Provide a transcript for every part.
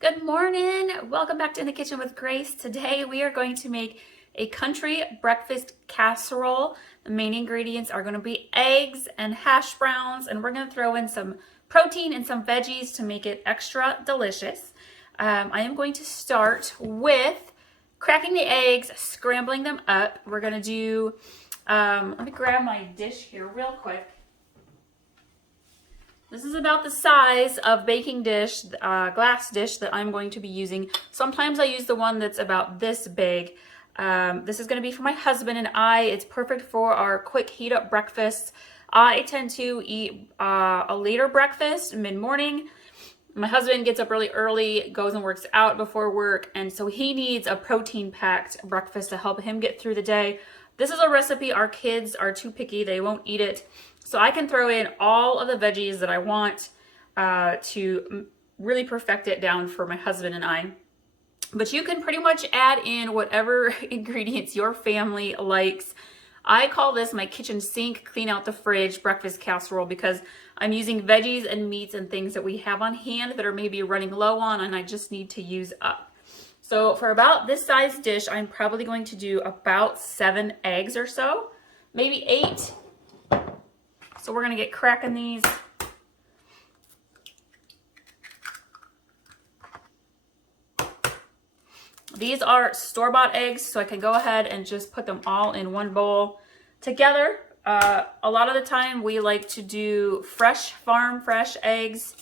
Good morning. Welcome back to In the Kitchen with Grace. Today we are going to make a country breakfast casserole. The main ingredients are going to be eggs and hash browns, and we're going to throw in some protein and some veggies to make it extra delicious. I am going to start with cracking the eggs, scrambling them up. We're going to do, let me grab my dish here real quick. This is about the size of baking dish, glass dish that I'm going to be using. Sometimes I use the one that's about this big. This is going to be for my husband and I. It's perfect for our quick heat up breakfasts. I tend to eat a later breakfast, mid-morning. My husband gets up really early, goes and works out before work, and so he needs a protein-packed breakfast to help him get through the day. This is a recipe our kids are too picky. They won't eat it. So I can throw in all of the veggies that I want to really perfect it down for my husband and I. But you can pretty much add in whatever ingredients your family likes. I call this my kitchen sink, clean out the fridge breakfast casserole because I'm using veggies and meats and things that we have on hand that are maybe running low on and I just need to use up. So for about this size dish, I'm probably going to do about 7 eggs or so, maybe 8. So we're going to get cracking these. These are store-bought eggs, so I can go ahead and just put them all in one bowl together. A lot of the time we like to do farm fresh eggs.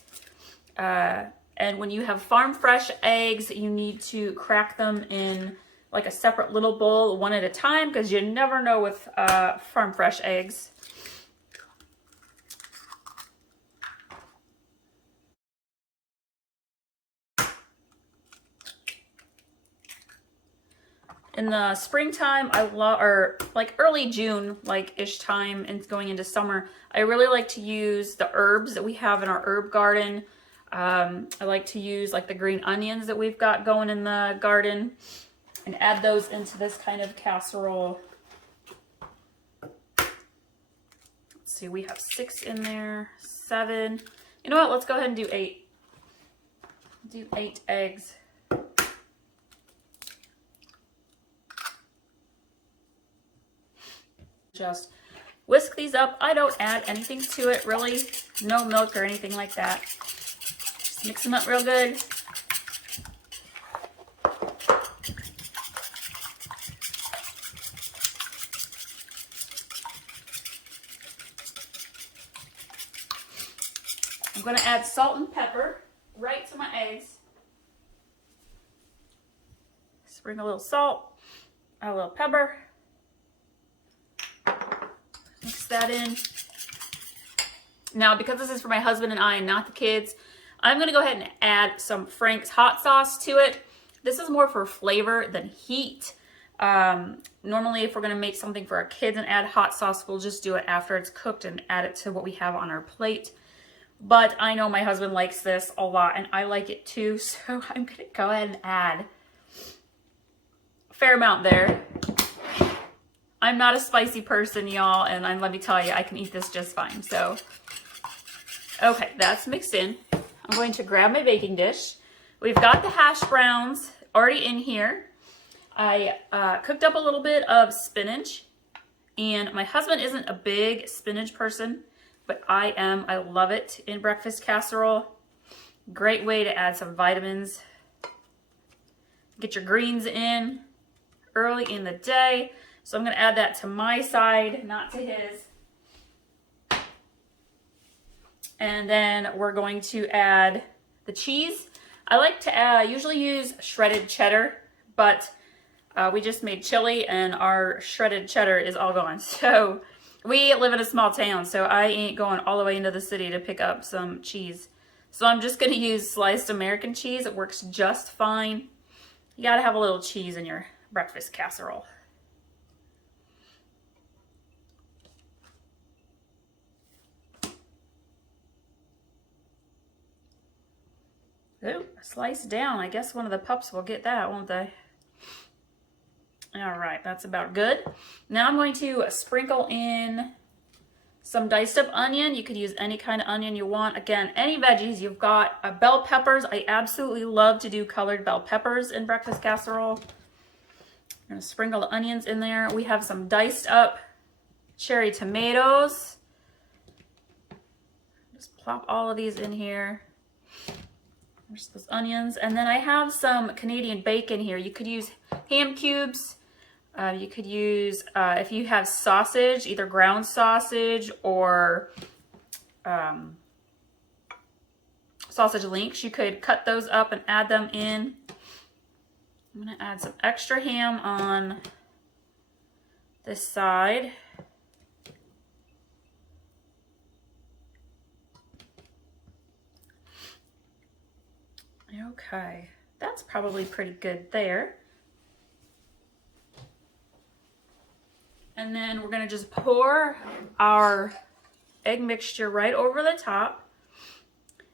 And when you have farm fresh eggs, you need to crack them in like a separate little bowl one at a time because you never know with farm fresh eggs. In the springtime, or like early June, like-ish time, and going into summer, I really like to use the herbs that we have in our herb garden. I like to use like the green onions that we've got going in the garden and add those into this kind of casserole. Let's see, we have 6 in there, 7. You know what? Let's go ahead and do 8. Do 8 eggs. Just whisk these up. I don't add anything to it really. No milk or anything like that. Just mix them up real good. I'm going to add salt and pepper right to my eggs. Sprinkle a little salt, a little pepper. Mix that in. Now, because this is for my husband and I and not the kids, I'm going to go ahead and add some Frank's hot sauce to it. This is more for flavor than heat. Normally, if we're going to make something for our kids and add hot sauce, we'll just do it after it's cooked and add it to what we have on our plate. But I know my husband likes this a lot and I like it too, so I'm going to go ahead and add a fair amount there. I'm not a spicy person, y'all, and let me tell you, I can eat this just fine. So, okay, that's mixed in. I'm going to grab my baking dish. We've got the hash browns already in here. I cooked up a little bit of spinach, and my husband isn't a big spinach person, but I am. I love it in breakfast casserole. Great way to add some vitamins. Get your greens in early in the day. So I'm going to add that to my side, not to his. And then we're going to add the cheese. I like to usually use shredded cheddar, but we just made chili and our shredded cheddar is all gone. So we live in a small town, so I ain't going all the way into the city to pick up some cheese. So I'm just going to use sliced American cheese. It works just fine. You got to have a little cheese in your breakfast casserole. Ooh, sliced down. I guess one of the pups will get that, won't they? All right, that's about good. Now I'm going to sprinkle in some diced up onion. You could use any kind of onion you want. Again, any veggies you've got. Bell peppers. I absolutely love to do colored bell peppers in breakfast casserole. I'm going to sprinkle the onions in there. We have some diced up cherry tomatoes. Just plop all of these in here. There's those onions. And then I have some Canadian bacon here. You could use ham cubes. You could use, if you have sausage, either ground sausage or sausage links, you could cut those up and add them in. I'm going to add some extra ham on this side. Okay, that's probably pretty good there. And then we're gonna just pour our egg mixture right over the top.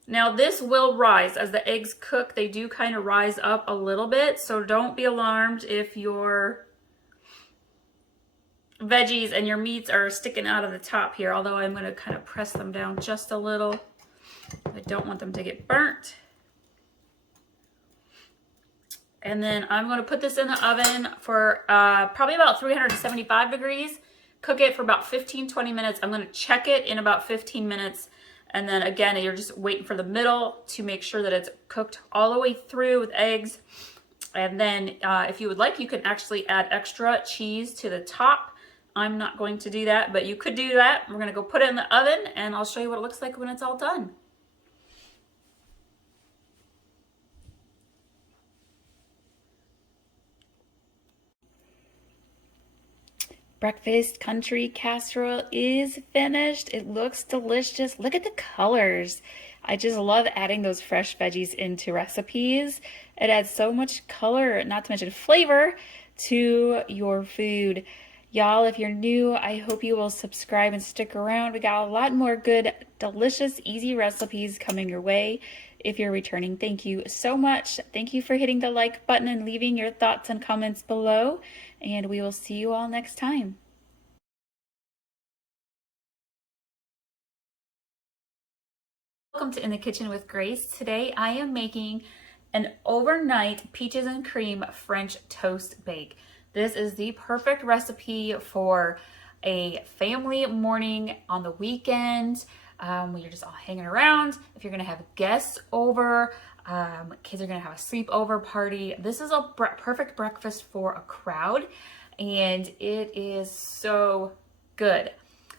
Now this will rise as the eggs cook. They do kind of rise up a little bit, so don't be alarmed if your veggies and your meats are sticking out of the top here, although I'm gonna kind of press them down just a little. I don't want them to get burnt. And then I'm going to put this in the oven for probably about 375 degrees. Cook it for about 15-20 minutes. I'm going to check it in about 15 minutes. And then again, you're just waiting for the middle to make sure that it's cooked all the way through with eggs. And then if you would like, you can actually add extra cheese to the top. I'm not going to do that, but you could do that. We're going to go put it in the oven and I'll show you what it looks like when it's all done. Breakfast country casserole is finished. It looks delicious. Look at the colors. I just love adding those fresh veggies into recipes. It adds so much color, not to mention flavor, to your food. Y'all, if you're new, I hope you will subscribe and stick around. We got a lot more good, delicious, easy recipes coming your way. If you're returning, thank you so much. Thank you for hitting the like button and leaving your thoughts and comments below. And we will see you all next time. Welcome to In the Kitchen with Grace. Today I am making an overnight peaches and cream French toast bake. This is the perfect recipe for a family morning on the weekend. When you're just all hanging around, if you're gonna have guests over, kids are gonna have a sleepover party. This is a perfect breakfast for a crowd, and it is so good.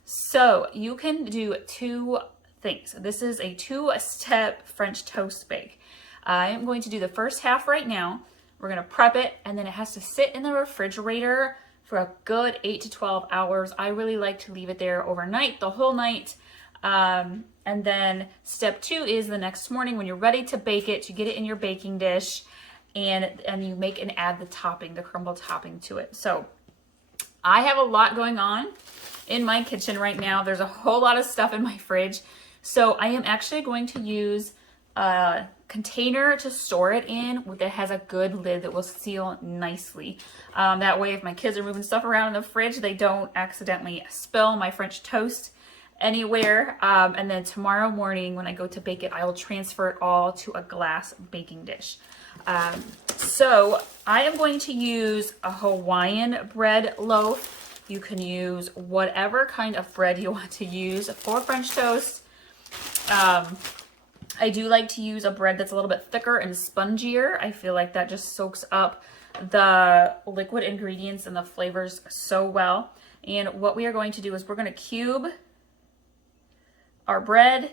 So you can do two things. This is a two-step French toast bake. I'm going to do the first half right now. We're gonna prep it, and then it has to sit in the refrigerator for a good 8 to 12 hours. I really like to leave it there overnight, the whole night. And then step 2 is the next morning when you're ready to bake it, you get it in your baking dish and you make and add the topping, the crumble topping to it. So I have a lot going on in my kitchen right now. There's a whole lot of stuff in my fridge. So I am actually going to use a container to store it in that has a good lid that will seal nicely. That way if my kids are moving stuff around in the fridge, they don't accidentally spill my French toast anywhere. And then tomorrow morning when I go to bake it, I will transfer it all to a glass baking dish. So I am going to use a Hawaiian bread loaf. You can use whatever kind of bread you want to use for French toast. I do like to use a bread that's a little bit thicker and spongier. I feel like that just soaks up the liquid ingredients and the flavors so well. And what we are going to do is we're going to cube our bread.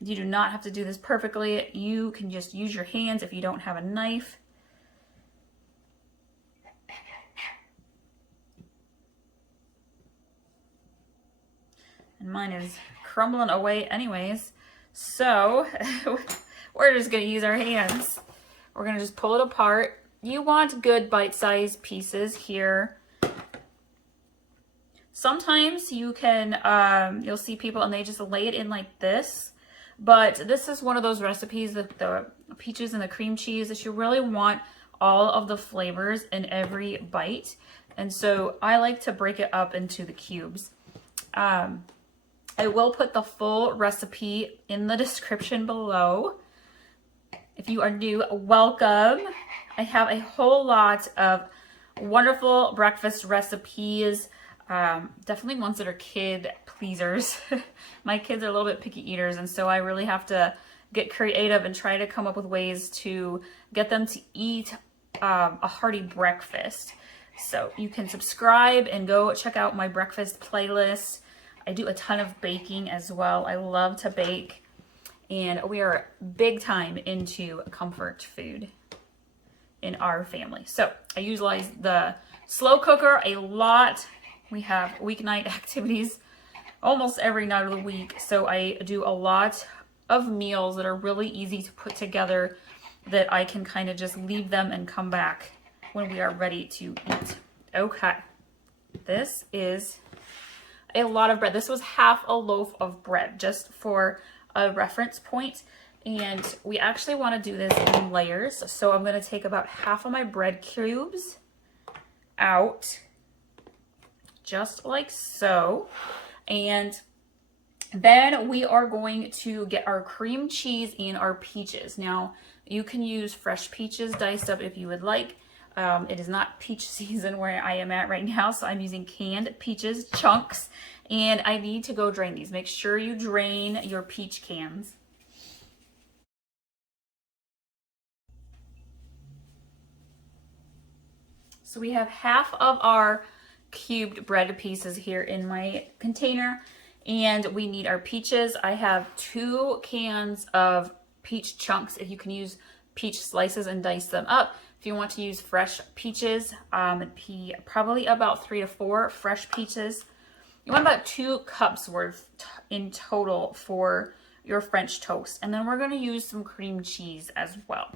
You do not have to do this perfectly. You can just use your hands if you don't have a knife. And mine is crumbling away anyways. So we're just gonna use our hands. We're gonna just pull it apart. You want good bite-sized pieces here. Sometimes you can, you'll see people and they just lay it in like this. But this is one of those recipes that the peaches and the cream cheese that you really want all of the flavors in every bite. And so I like to break it up into the cubes. I will put the full recipe in the description below. If you are new, welcome. I have a whole lot of wonderful breakfast recipes. Definitely ones that are kid pleasers. My kids are a little bit picky eaters, and so I really have to get creative and try to come up with ways to get them to eat a hearty breakfast. So you can subscribe and go check out my breakfast playlist. I do a ton of baking as well. I love to bake, and we are big time into comfort food in our family. So I utilize the slow cooker a lot. We have weeknight activities almost every night of the week. So I do a lot of meals that are really easy to put together that I can kind of just leave them and come back when we are ready to eat. Okay, this is a lot of bread. This was half a loaf of bread, just for a reference point. And we actually want to do this in layers. So I'm going to take about half of my bread cubes out, just like so. And then we are going to get our cream cheese and our peaches. Now, you can use fresh peaches diced up if you would like. It is not peach season where I am at right now, so I'm using canned peaches chunks. And I need to go drain these. Make sure you drain your peach cans. So we have half of our cubed bread pieces here in my container, and we need our peaches. I have 2 cans of peach chunks. If you can use peach slices and dice them up. If you want to use fresh peaches, probably about 3 to 4 fresh peaches. You want about 2 cups worth in total for your French toast. And then we're going to use some cream cheese as well.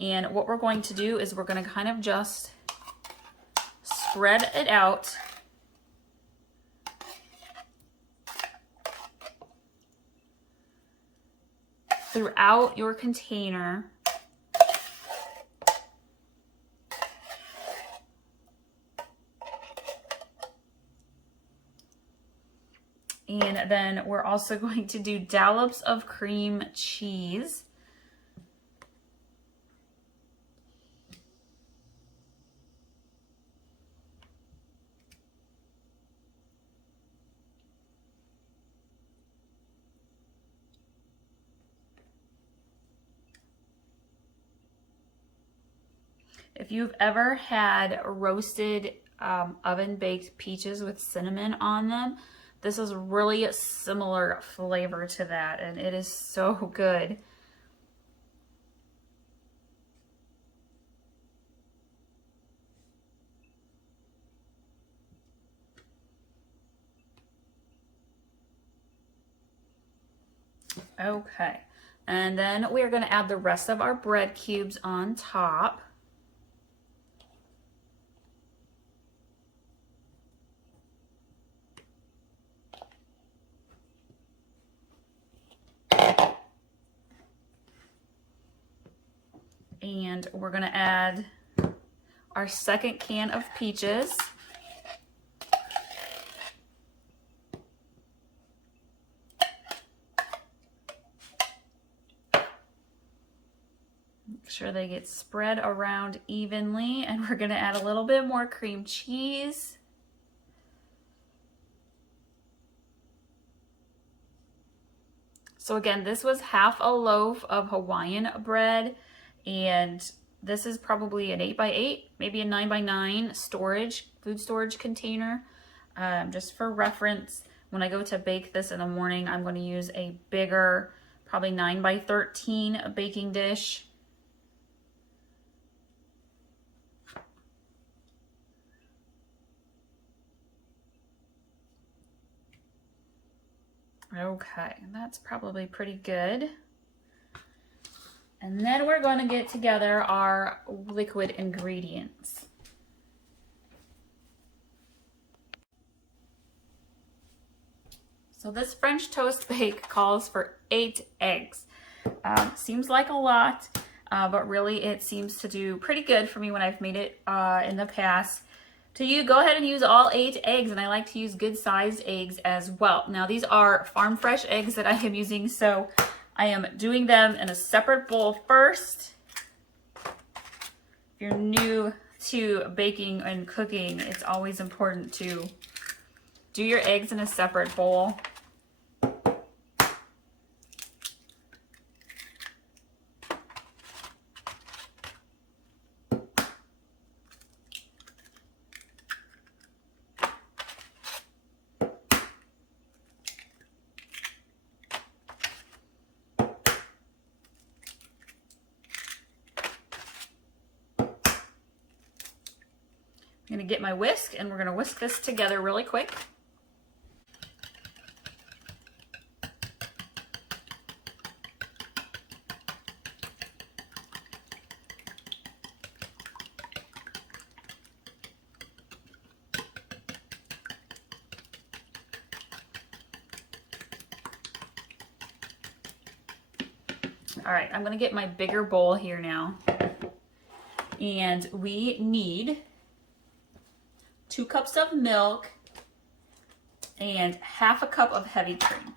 And what we're going to do is we're going to kind of just spread it out throughout your container. And then we're also going to do dollops of cream cheese. If you've ever had roasted oven-baked peaches with cinnamon on them, this is really a similar flavor to that, and it is so good. Okay, and then we're going to add the rest of our bread cubes on top. And we're going to add our second can of peaches. Make sure they get spread around evenly. And we're going to add a little bit more cream cheese. So again, this was half a loaf of Hawaiian bread. And this is probably an 8x8, maybe a 9x9 food storage container. Just for reference, when I go to bake this in the morning, I'm going to use a bigger, probably 9x13 baking dish. Okay, that's probably pretty good. And then we're going to get together our liquid ingredients. So this French toast bake calls for 8 eggs. Seems like a lot. but really it seems to do pretty good for me when I've made it in the past. To go ahead and use all 8 eggs, and I like to use good sized eggs as well. Now these are farm fresh eggs that I am using, so I am doing them in a separate bowl first. If you're new to baking and cooking, it's always important to do your eggs in a separate bowl. I'm gonna get my whisk and we're gonna whisk this together really quick. All right, I'm gonna get my bigger bowl here now. And we need 2 cups of milk and half a cup of heavy cream.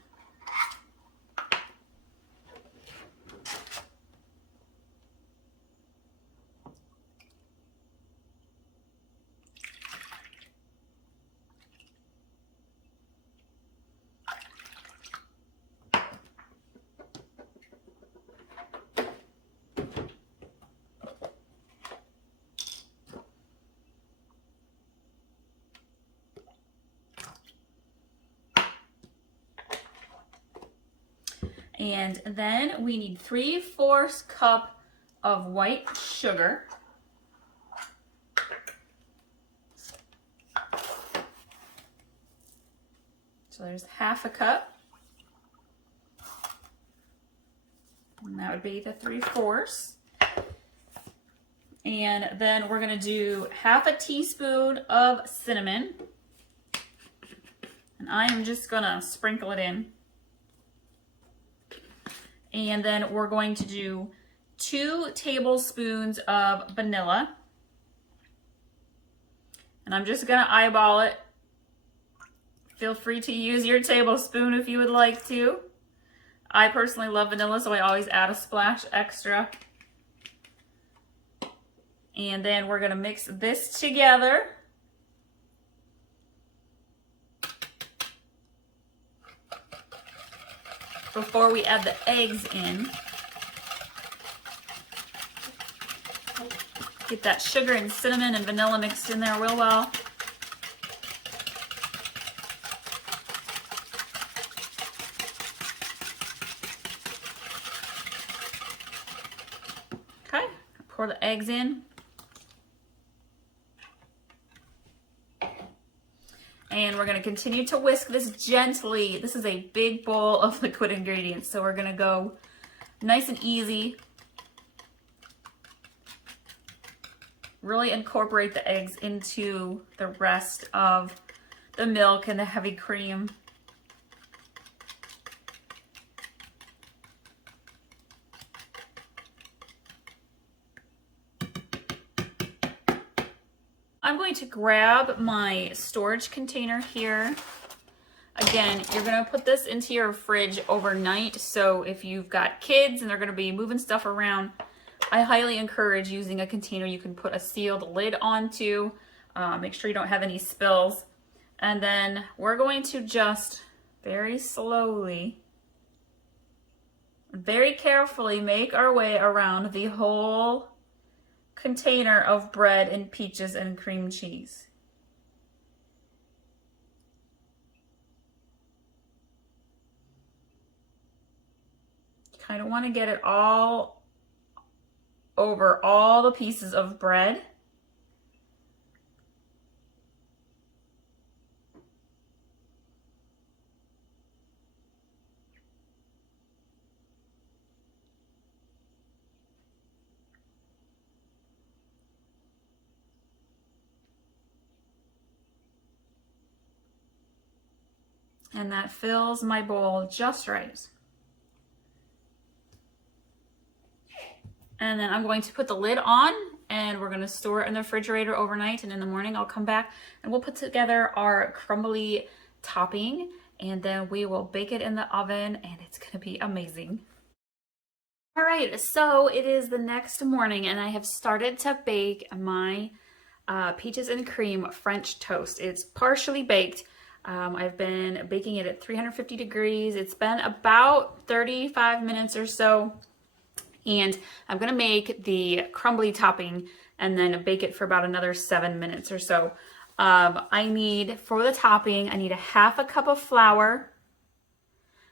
And then we need 3/4 cup of white sugar. So there's half a cup. And that would be the 3/4. And then we're gonna do half a teaspoon of cinnamon. And I am just gonna sprinkle it in. And then we're going to do 2 tablespoons of vanilla. And I'm just gonna eyeball it. Feel free to use your tablespoon if you would like to. I personally love vanilla, so I always add a splash extra. And then we're gonna mix this together. Before we add the eggs in. Get that sugar and cinnamon and vanilla mixed in there real well. Okay, pour the eggs in. And we're going to continue to whisk this gently. This is a big bowl of liquid ingredients, so we're going to go nice and easy. Really incorporate the eggs into the rest of the milk and the heavy cream. I'm going to grab my storage container here. Again, you're gonna put this into your fridge overnight, so if you've got kids and they're gonna be moving stuff around, I highly encourage using a container you can put a sealed lid onto. Make sure you don't have any spills. And then we're going to just very slowly, very carefully make our way around the whole container of bread and peaches and cream cheese. Kind of want to get it all over all the pieces of bread. And that fills my bowl just right. And then I'm going to put the lid on and we're going to store it in the refrigerator overnight. And in the morning, I'll come back and we'll put together our crumbly topping and then we will bake it in the oven and it's going to be amazing. All right, so it is the next morning and I have started to bake my peaches and cream French toast. It's partially baked. I've been baking it at 350 degrees. It's been about 35 minutes or so. And I'm gonna make the crumbly topping and then bake it for about another 7 minutes or so. I need, for the topping, I need a half a cup of flour.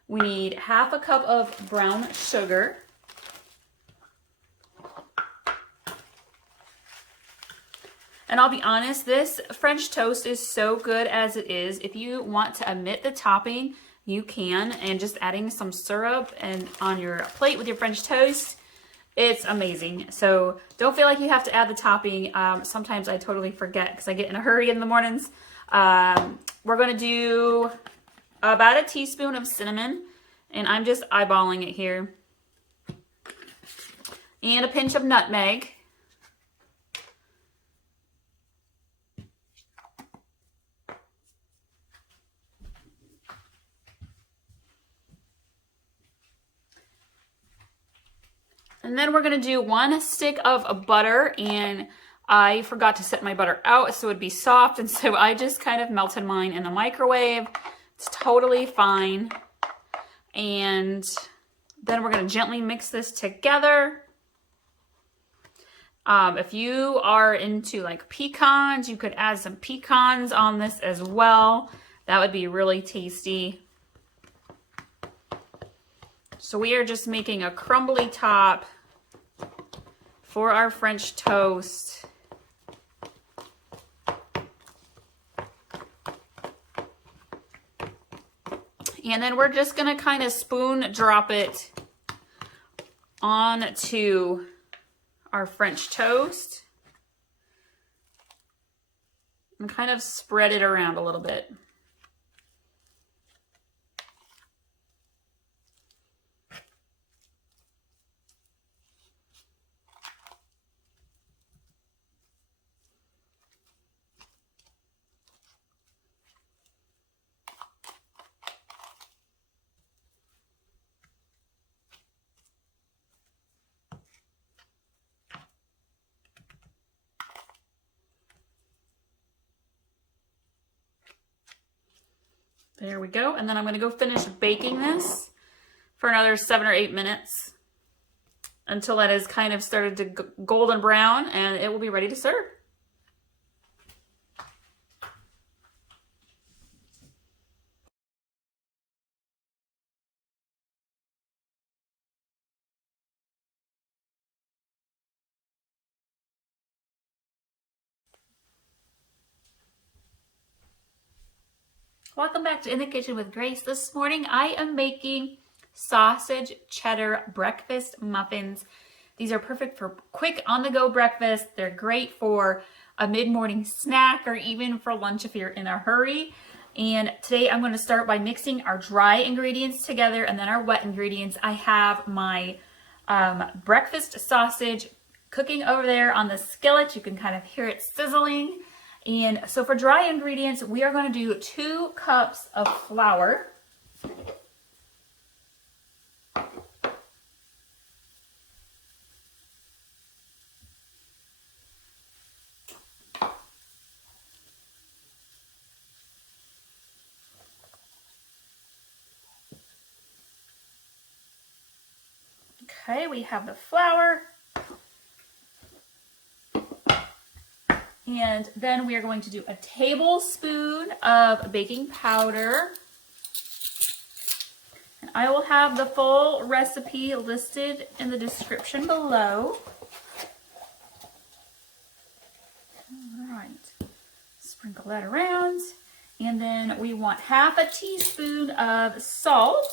We need half a cup of brown sugar. And I'll be honest, this French toast is so good as it is. If you want to omit the topping, you can, and just adding some syrup and on your plate with your French toast, it's amazing. So don't feel like you have to add the topping. Sometimes I totally forget because I get in a hurry in the mornings. We're gonna do about a teaspoon of cinnamon, and I'm just eyeballing it here. And a pinch of nutmeg. And then we're gonna do 1 stick of butter, and I forgot to set my butter out so it'd be soft, and so I just kind of melted mine in the microwave. It's totally fine. And then we're gonna gently mix this together. If you are into like pecans, you could add some pecans on this as well. That would be really tasty. So we are just making a crumbly top for our French toast. And then we're just gonna kind of spoon drop it onto our French toast and kind of spread it around a little bit. There we go. And then I'm going to go finish baking this for another 7 or 8 minutes until that is kind of started to golden brown, and it will be ready to serve. Welcome back to In the Kitchen with Grace. This morning I am making sausage cheddar breakfast muffins. These are perfect for quick on-the-go breakfast. They're great for a mid-morning snack or even for lunch if you're in a hurry. And today I'm going to start by mixing our dry ingredients together and then our wet ingredients. I have my breakfast sausage cooking over there on the skillet. You can kind of hear it sizzling. And so for dry ingredients, we are going to do 2 cups of flour. Okay, we have the flour. And then we are going to do a tablespoon of baking powder. And I will have the full recipe listed in the description below. All right, sprinkle that around. And then we want half a teaspoon of salt.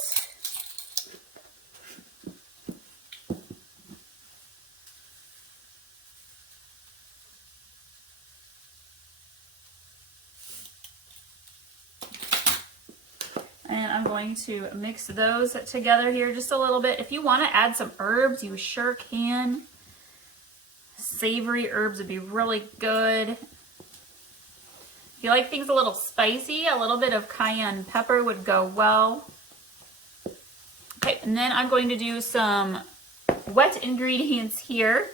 And I'm going to mix those together here just a little bit. If you want to add some herbs, you sure can. savory herbs would be really good. If you like things a little spicy, a little bit of cayenne pepper would go well. Okay, and then I'm going to do some wet ingredients here.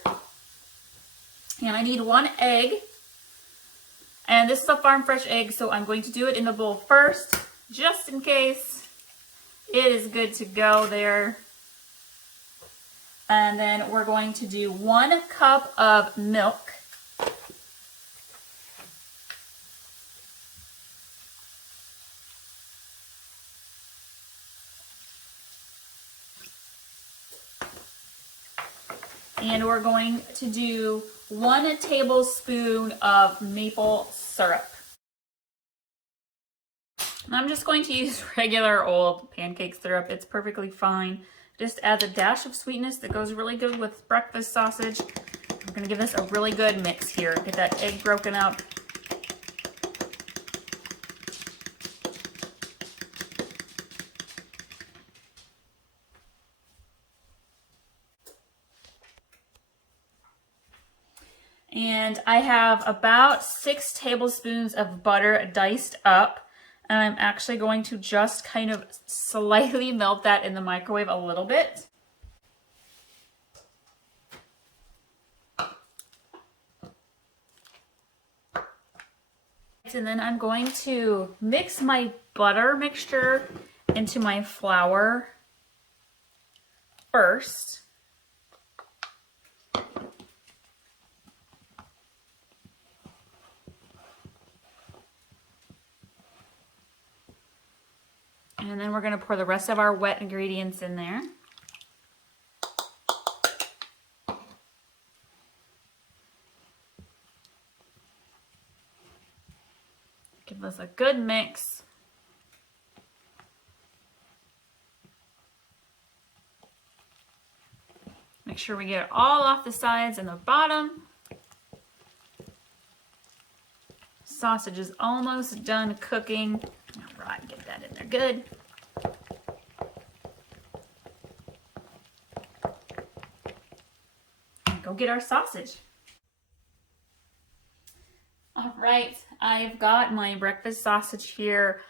And I need 1 egg. And this is a farm fresh egg, so I'm going to do it in the bowl first, just in case. It is good to go there. And then we're going to do 1 cup of milk. And we're going to do 1 tablespoon of maple syrup. And I'm just going to use regular old pancake syrup. It's perfectly fine. Just adds a dash of sweetness that goes really good with breakfast sausage. I'm going to give this a really good mix here. Get that egg broken up. And I have about 6 tablespoons of butter diced up. And I'm actually going to just kind of slightly melt that in the microwave a little bit. And then I'm going to mix my butter mixture into my flour first. And then we're going to pour the rest of our wet ingredients in there. Give this a good mix. Make sure we get it all off the sides and the bottom. Sausage is almost done cooking. All right, get that in there good. And go get our sausage. All right, I've got my breakfast sausage here.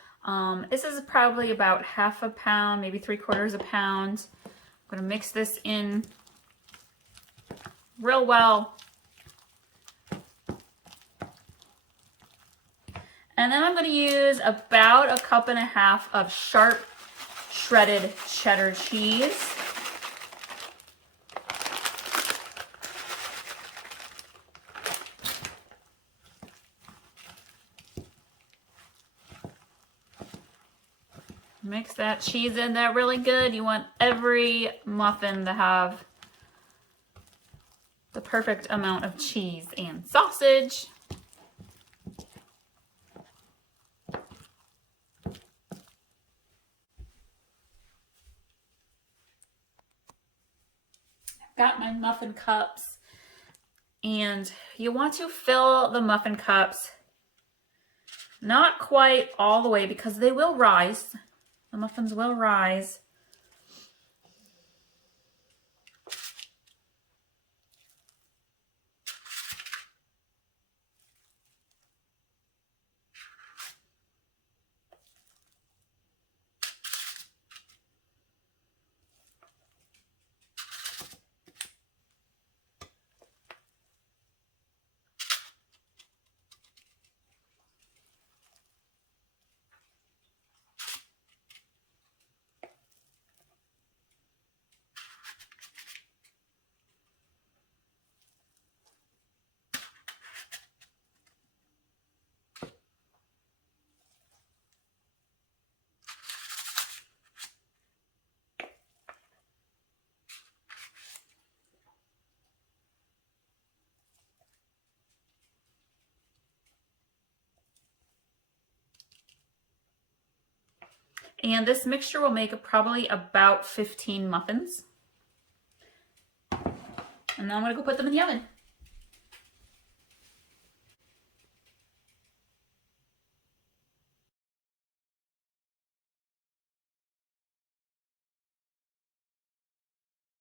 This is probably about 1/2 pound, maybe 3/4 pound. I'm gonna mix this in real well. And then I'm going to use about 1.5 cups of sharp shredded cheddar cheese. Mix that cheese in there really good. You want every muffin to have the perfect amount of cheese and sausage. Got my muffin cups, and you want to fill the muffin cups not quite all the way because they will rise. The muffins will rise. And this mixture will make probably about 15 muffins. And now I'm going to go put them in the oven.